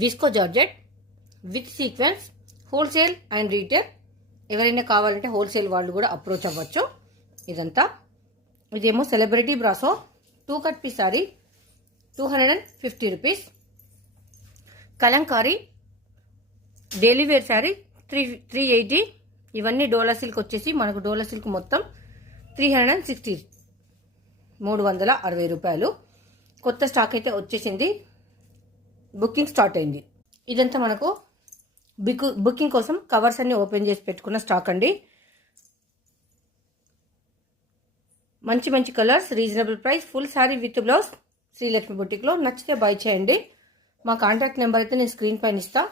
Visco georgette with sequence, wholesale and retail. ఎవరైనా కావాలంటే wholesale వాళ్ళు కూడా అప్రోచ్ అవ్వచ్చు. ఇదంతా ఇదేమో celebrity brasso 2 cut piece sari 250 rupees. Kalamkari daily wear sari 380. ఇవన్నీ డోలా సిల్క్ వచ్చేసి మనకు డోలా సిల్క్ మొత్తం 360, 360 రూపాయలు. కొత్త స్టాక్ అయితే వచ్చేసింది, బుకింగ్ స్టార్ట్ అయింది. ఇదంతా మనకు బుకింగ్ కోసం కవర్స్ అన్ని ఓపెన్ చేసి పెట్టుకున్న స్టాక్ అండి. మంచి మంచి colours, reasonable price, full sari with blouse Srilakshmi బుటిక్లో. నచ్చితే బై చేయండి. మా కాంటాక్ట్ నెంబర్ అయితే నేను స్క్రీన్ పైన ఇస్తాను.